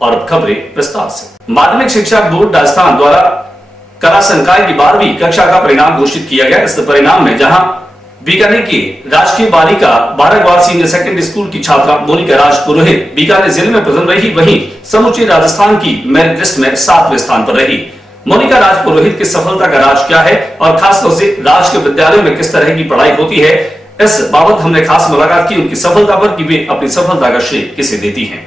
और खबरें विस्तार से। माध्यमिक शिक्षा बोर्ड राजस्थान द्वारा कला संकाय की 12वीं कक्षा का परिणाम घोषित किया गया। इस परिणाम में जहां बीकानेर की राजकीय बालिका बारकवार सीनियर सेकेंडरी स्कूल की छात्रा मोनिका राज पुरोहित बीकानेर जिले में प्रथम रही, वहीं समूचे राजस्थान की मेरिट लिस्ट में 7वें स्थान पर रही। मोनिका राज पुरोहित की सफलता का राज क्या है और खासतौर से राज के विद्यालयों में किस तरह की पढ़ाई होती है, इस बाबत हमने खास मुलाकात की उनकी सफलता पर कि वे अपनी सफलता का श्रेय किसे देती हैं।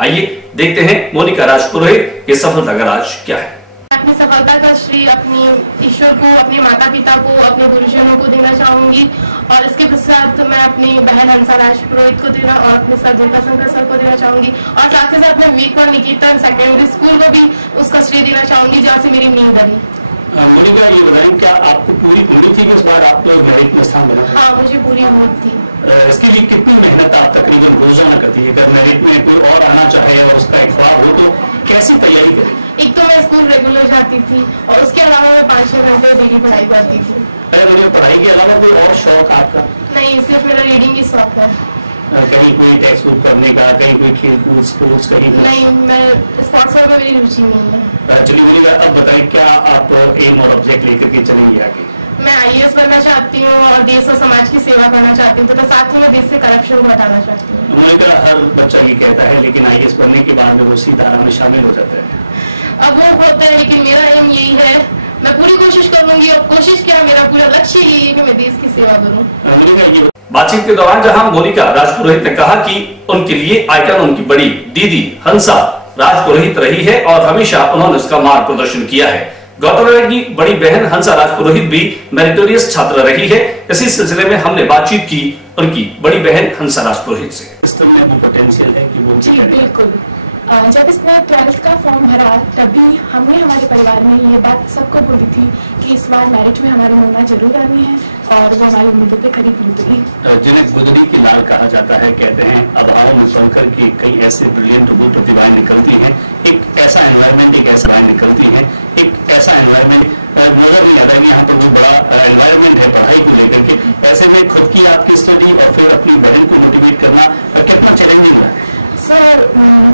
आइए देखते हैं मोनिका राज पुरोहित की सफलता का राज क्या है। अपनी सफलता का श्रेय अपनी ईश्वर को, अपने माता पिता को, अपने गुरुजनों को देना चाहूंगी और इसके पश्चात मैं अपनी बहन हंसा राज पुरोहित को देना और अपने सर दुर्गा शंकर सर को देना चाहूंगी और साथ ही साथ मैं विवेक निकेतन सेकेंडरी स्कूल को भी उसका श्रेय देना चाहूंगी जहाँ से मेरी नींव डली। मोनिका, ये बताएं, क्या आपको पूरी उम्मीद थी कि इस बार आप तो मेरिट में स्थान बना? हाँ, मुझे पूरी उम्मीद थी। इसके लिए कितनी मेहनत आप तकरीबन रोजाना करती है? अगर मेरिट में कोई और आना चाहे और उसका एक ख्वाब हो तो कैसी तैयारी करें? एक तो मैं स्कूल रेगुलर जाती थी और उसके अलावा मैं 5-6 घंटे डेली पढ़ाई करती थी। अरे मुझे पढ़ाई के अलावा कोई और शौक आपका? नहीं, सिर्फ मेरा रीडिंग की शौक है। कहीं कोई टेक्स्ट बुक पढ़ने का, कहीं कोई खेल कूद स्पोर्ट्स कहीं? नहीं, मैं स्पोर्ट्स में मेरी रुचि नहीं है। चलिए मोनिका, अब बताएं, क्या आप एम और ऑब्जेक्ट लेकर के चलेंगे आगे? मैं IAS बनना चाहती हूँ और देश और समाज की सेवा करना चाहती हूँ तथा साथ ही मैं देश से करप्शन को हटाना चाहती हूँ। मोनिका, हर बच्चा ये कहता है लेकिन IAS बनने के बाद में वो उसी धारा में शामिल हो जाता है। अब वो होते हैं, लेकिन मेरा एम यही है, मैं पूरी कोशिश करूंगी और कोशिश क्या, मेरा पूरा लक्ष्य यही है कि मैं देश की सेवा करूँ। मोनिका, ये बातचीत के दौरान जहां मोनिका राज पुरोहित ने कहा कि उनके लिए आइकन उनकी बड़ी दीदी हंसा राज पुरोहित रही है और हमेशा उन्होंने उसका मार्ग प्रदर्शन किया है। गौरतलब है कि बड़ी बहन हंसा राज पुरोहित भी मेरिटोरियस छात्रा रही है। इसी सिलसिले में हमने बातचीत की उनकी बड़ी बहन हंसा राज पुरोहित से। सिस्टम में वो पोटेंशियल है कि वो जी बिल्कुल। जब इसने 12th का फॉर्म भरा तभी हमने हमारे परिवार में ये बात सबको बोली थी कि इस बार मेरिट में हमारी मोना जरूर आनी है और वो हमारी उम्मीदों पे खरी उतरी। जिन्हें गुदरी की लाल कहा जाता है, कहते हैं अभाव में पलकर के कई ऐसे ब्रिलियंट वो प्रतिभाएं निकलती हैं। एक ऐसा एनवायरनमेंट, एक ऐसा निकलती हैं, एक ऐसा एनवायरनमेंट नजर नहीं आता कि यहाँ पर कोई बड़ा एनवायरनमेंट है पढ़ाई को लेकर के। ऐसे में खुद की आपकी स्टडी और फिर अपनी बहन को मोटिवेट करना कितना चैलेंजिंग रहा? सर,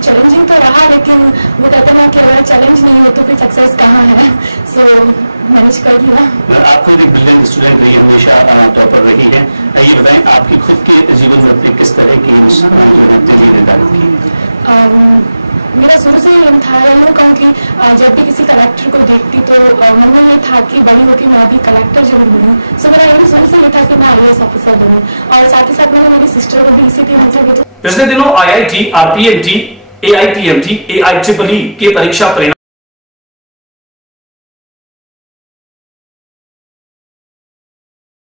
चैलेंजिंग तो रहा, लेकिन वो कहते ना कि अगर चैलेंज नहीं हो तो फिर सक्सेस कहाँ है। सो मैनेज कर लिया। आप खुद एक ब्रिलियंट स्टूडेंट रही, हमेशा टॉपर रही है। ये बताएं, आपकी खुद के जीवन में अपने किस तरह की जो है अपने लिए निर्धारित की? मेरा शुरू से ही एम था, या यूँ कहूँ कि जब भी किसी कलेक्टर को देखती तो मन में ये था कि बड़ी होकर मैं भी कलेक्टर जरूर बनूँ। सो मेरा एम शुरू से ये था कि मैं IAS ऑफिसर बनूँ और साथ ही साथ मैंने मेरी सिस्टर को भी इसी लिए मोटिवेट। पिछले दिनों IIT, RPMT, AITMT, AIEEE के परीक्षा परिणाम